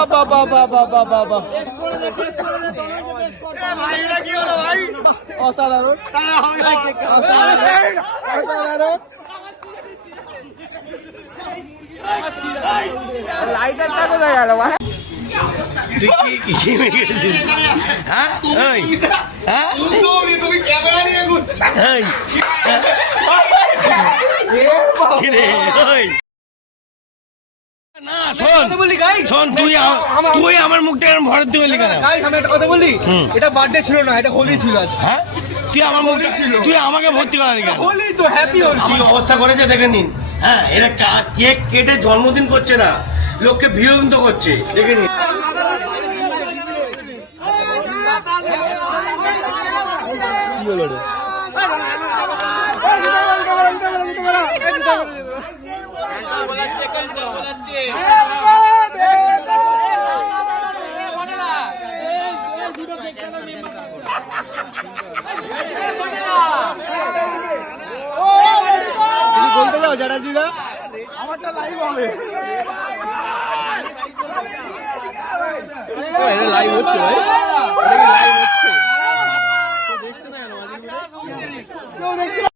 বাবা বাবা বাবা বাবা অসাধারণ অসাধারণ। অসাধারণ। লাইটারটা কোথায় গেল মানে? তুই কি কি ঘেমে গেছিস? হ্যাঁ? এই। হ্যাঁ? এই। ওই না শোন। শোন তুই তুই আমার মুখটা এরকম ভরার দিকে কেন? গাই আমি একটা কথা বলি। এটা বার্থডে ছিল না এটা হোলি ছিল আজ হ্যাঁ? তুই আমার মুখটা ছিল। তুই আমাকে ভর্তি করা কেন? হোলি তো হ্যাপি হোলি কি? অবস্থা করেছে দেখে নিন। হ্যাঁ এরা কেক কেটে জন্মদিন করছে না। লোককে বিরোধিত করছে দেখে নিন। তুমি বলতে যাও চ্যাটার্জিরা আমারটা লাইভ হবে লাইভ হচ্ছে ভাই লাইভ হচ্ছে কেউ দেখছে না কেন কেউ দেখছে না।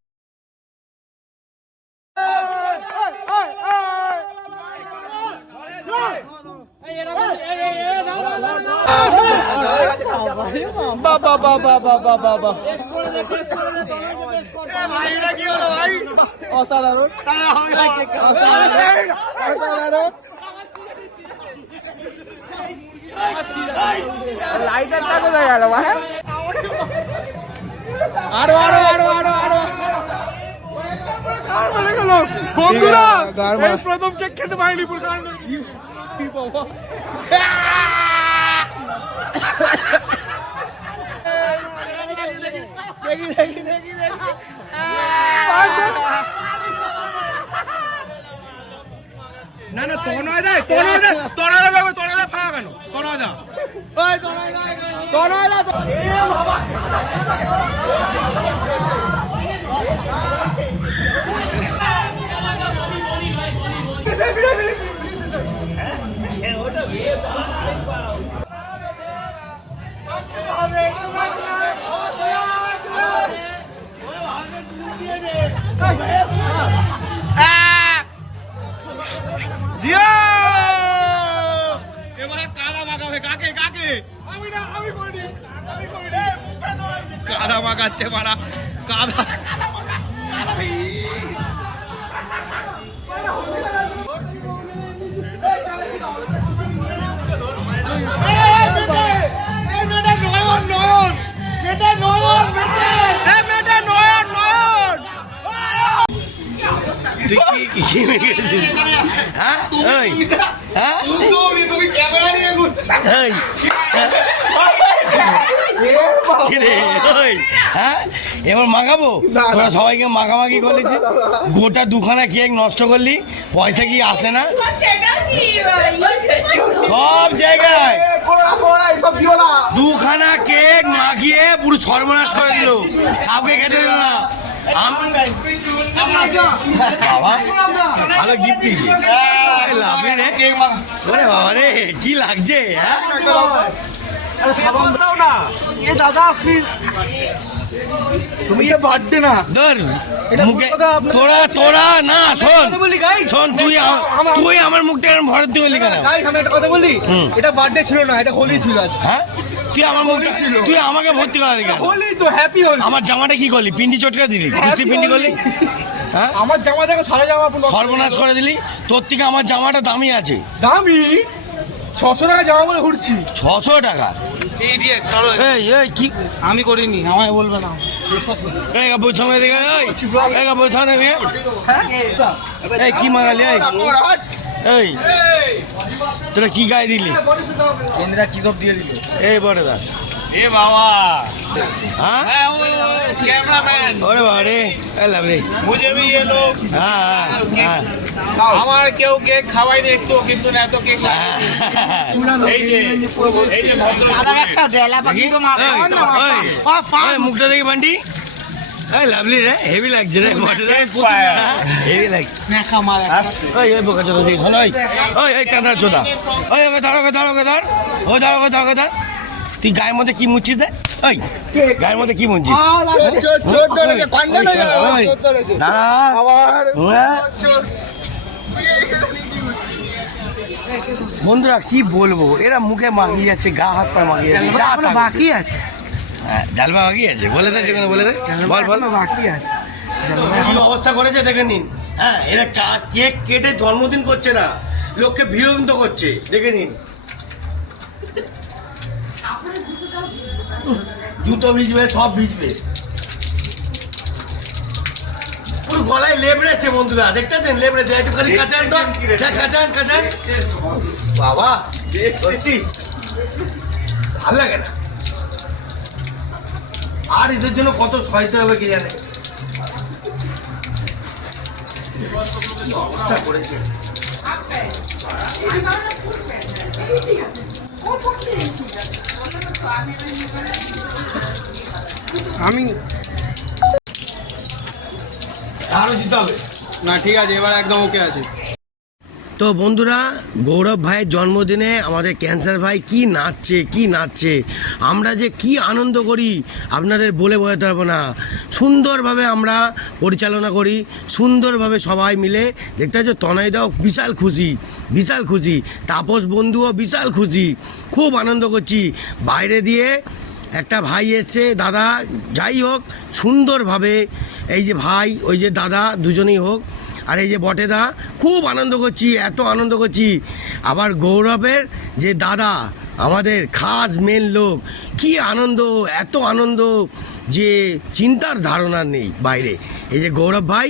বাবা অসাধারণ অসাধারণ। অসাধারণ। লাইটারটা কোথায় গেল মানে? আরও আরও আরও আরও আরও। বন্ধুরা প্রথম চেক খেতে পারিনি কি বাবা। দেখি দেখি দেখি দেখি। না না তনয় দেয় তনয় দেয় তনয় দেয় তনয় দেয় ফাঁকা কেন? তনয় দা তনয়লা তো এবারে মাখাচ্ছে মারা। কাদা। গেছিস হ্যাঁ? হ্যাঁ হ্যাঁ? এবার মাখাবো? তোরা সবাইকে মাখামাখি করলিছি গোটা দুখানা কেক নষ্ট করলি পয়সা কি আসে না? সব জায়গায়। দুখানা কেক মাখিয়ে পুরো সর্বনাশ করে দিল। কাউকে খেতে দিল না। ভালো গিফট দিয়েছি বাবা রে। কি লাগছে হ্যাঁ? এ দাদা প্লিজ তুমি এ বার্থডে না। ধর এটা মুখে তোরা তোরা না শোন। শোন তুই আমার- তুই আমার আমি একটা কথা বলি। এটা বার্থডে ছিল না এটা হোলি ছিল আজ হ্যাঁ? তুই আমার মুখটা ছিল। তুই আমাকে ভর্তি করা কেন? হোলি তো হ্যাপি হোলি। আমার জামাটা কি করলি? পিন্ডি চটকা দিলি? বৃষ্টি পিন্ডি করলি? হ্যাঁ? আমার জামা দেখো সারা জামা সর্বনাশ করে দিলি? তোর থেকে আমার জামাটা দামি আছে। দামি? ছশো টাকা জামা বলে ঘুরছি। ছশো টাকা? এই এই কি? আমি করিনি আমায় বলবে না। এই কাপড় সামনে দিকে এই এই কাপড় সামনে দিকে এই কি মাগালি এই? এই তোরা কি গায়ে দিলি? বন্ধুরা কি সব দিয়ে দিল? এই বড় দা এ বাবা হ্যাঁ হ্যাঁ ও ক্যামেরাম্যান ওরে বাবা রে এই লাভ রে মুঝে भी ये लोग হ্যাঁ হ্যাঁ আমার কেউ কেক খাওয়াই দেখতো কিন্তু না এত কেক হ্যাঁ এই যে এই যে ভদ্র দেখি? এই, এই, এই, মুখটা দেখি বান্টি এই লাভলি রে হেভি লাগছে রে বডিটা হেভি লাগছে ন্যাকা মার ওই ওই বোকা চোদা দিস ওই ওই এই কাঁদা চোদা ওই ওকে ধর ওকে ধর ওকে ধর ও ধর ওকে ধর ওকে ধর তুই গায়ের মধ্যে কি মুচ্ছিস রে? ওই গায়ের মধ্যে কি মুচ্ছিস ওই, দাঁড়া। হ্যাঁ? বন্ধুরা কি বলব? এরা মুখে মাগিয়ে যাচ্ছে গা হাত পা মাগিয়ে যাচ্ছে বাকি আছে। হ্যাঁ, জালবা মাগিয়ে আছে বলে দে যেখানে বলে দে। বল বল। বাকি আছে। কি অবস্থা করেছে দেখে নিন। হ্যাঁ এরা কা- কেক কেটে জন্মদিন করছে না লোককে বিরক্ত করছে দেখে নিন। জুতো ভিজবে সব ভিজবে। পুরো গলায় লেবড়েছে বন্ধুরা দেখতে পাচ্ছেন? লেবড়েছে একটু খালি কাঁচান তো কাঁচান কাঁচান বাবা সত্যি। ভালো লাগে না। আর এদের জন্য কত সহায়তা হবে কে জানে? অবস্থা করেছে? আমি আরও দিতে হবে। না ঠিক আছে এবার একদম ওকে আছে। তো বন্ধুরা, গৌরব ভাইয়ের জন্মদিনে আমাদের ক্যান্সার ভাই কি নাচছে কি নাচছে? আমরা যে কি আনন্দ করি, আপনাদের বলে বোঝাতে পারব না। সুন্দরভাবে আমরা পরিচালনা করি, সুন্দরভাবে সবাই মিলে। দেখতে পাচ্ছ, তনয়দাও বিশাল খুশি বিশাল খুশি। তাপস বন্ধুও বিশাল খুশি। খুব আনন্দ করছি। বাইরে দিয়ে একটা ভাই এসছে, দাদা, যাই হোক, সুন্দরভাবে, এই যে ভাই, ওই যে দাদা, দুজনেই হোক আর এই যে বটেদা, খুব আনন্দ করছি, এত আনন্দ করছি। আবার গৌরবের যে দাদা, আমাদের খাস মেন লোক, কি আনন্দ, এত আনন্দ যে চিন্তার ধারণা নেই বাইরে। এই যে গৌরব ভাই,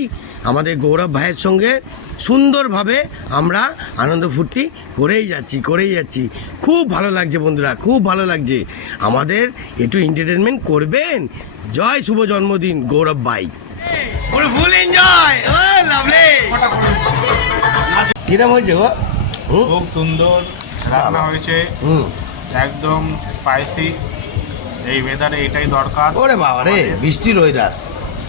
আমাদের গৌরব ভাইয়ের সঙ্গে সুন্দরভাবে আমরা আনন্দ ফুর্তি করেই যাচ্ছি করেই যাচ্ছি। খুব ভালো লাগছে বন্ধুরা, খুব ভালো লাগছে। আমাদের একটু এন্টারটেনমেন্ট করবেন। জয় শুভ জন্মদিন, গৌরব ভাই। ওরে ফুল এনজয় কিরম হয়েছে গো? হুম? খুব সুন্দর। রান্না হয়েছে। হুম। একদম স্পাইসি এই ওয়েদারে এটাই দরকার। ওরে বাবা রে বৃষ্টির ওয়েদার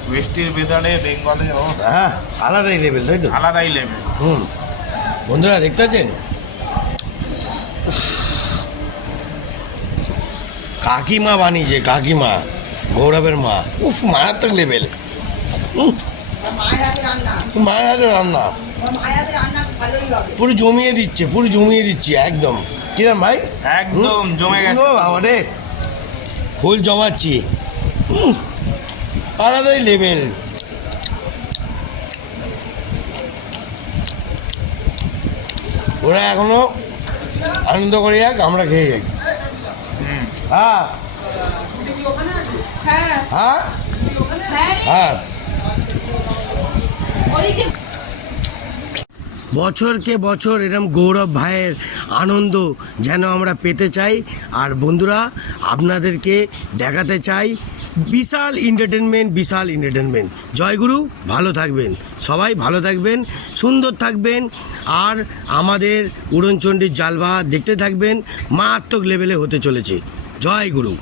বৃষ্টির ওয়েদারে বেঙ্গলে হ্যাঁ আলাদাই লেভেল তাই তো? আলাদাই লেভেল হুম। বন্ধুরা দেখতে পাচ্ছেন? কাকিমা বানিয়েছে কাকিমা গৌরবের মা। উফ মারাত্মক লেভেল রান্না মায়ের হাতে রান্না। মায়ের হাতে রান্না ভালোই হবে পুরো জমিয়ে দিচ্ছে পুরো জমিয়ে দিচ্ছে একদম। কিরম ভাই? একদম জমে গেছে। বাবা রে। ফুল জমাচ্ছি। আলাদাই লেভেল ওরা এখনও আনন্দ করে যাক আমরা খেয়ে যাই। হ্যাঁ। হ্যাঁ। হ্যাঁ? হ্যাঁ। বছরকে বছর এরম গৌরব ভাইয়ের আনন্দ যেন আমরা পেতে চাই। আর বন্ধুরা, আপনাদেরকে দেখাতে চাই বিশাল এন্টারটেনমেন্ট বিশাল এন্টারটেনমেন্ট জয়গুরু ভালো থাকবেন। সবাই ভালো থাকবেন, সুন্দর থাকবেন। আর আমাদের উড়নচণ্ডীর জালবা দেখতে থাকবেন, মারাত্মক লেভেলে হতে চলেছে। জয় গুরু।